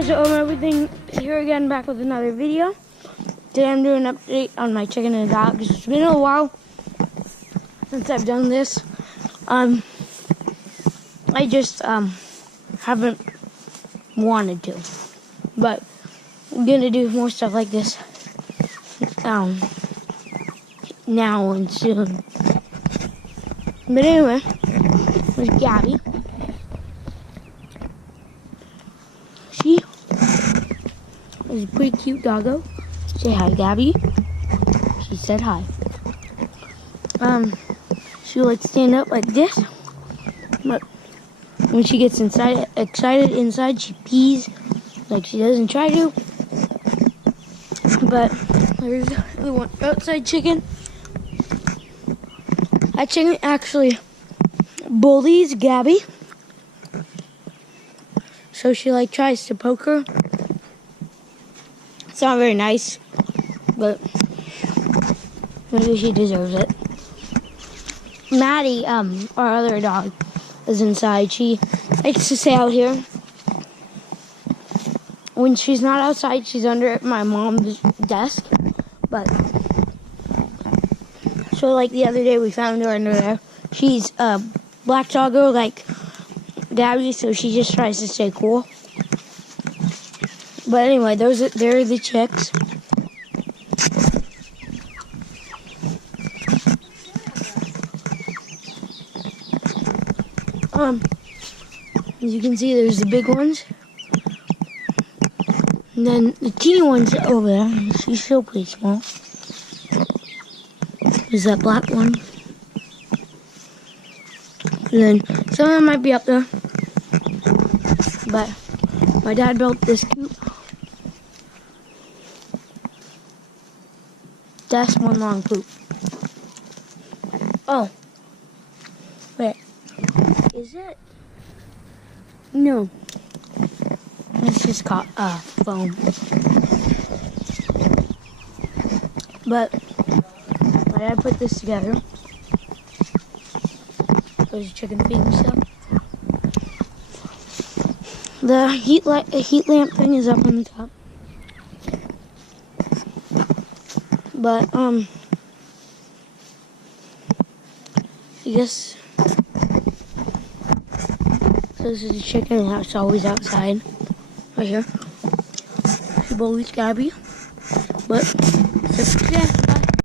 guys, everything here again, back with another video. Today I'm doing an update on my chicken and dogs. It's been a while since I've done this. I just haven't wanted to, but I'm gonna do more stuff like this now and soon. But anyway, there's Gabby. She is a pretty cute doggo. Say hi, Gabby. She said hi. She will stand up like this, but when she gets excited inside, she pees like she doesn't try to. But there's the one outside chicken. That chicken actually bullies Gabby. So she tries to poke her. It's not very nice, but maybe she deserves it. Maddie, our other dog, is inside. She likes to stay out here. When she's not outside, she's under my mom's desk. But so the other day we found her under there. She's a black doggo like Gabby, so she just tries to stay cool. But anyway, there are the chicks. As you can see, there's the big ones, and then the teeny ones over there. She's still pretty small. There's that black one, and then some of them might be up there. But my dad built this coop. That's one long coop. Oh, wait, is it? No, it's just caught foam. But my dad put this together. There's chicken feed and stuff. The heat lamp thing is up on the top. But I guess this is the chicken that's always outside. Right here. She bullies Gabby. But yeah.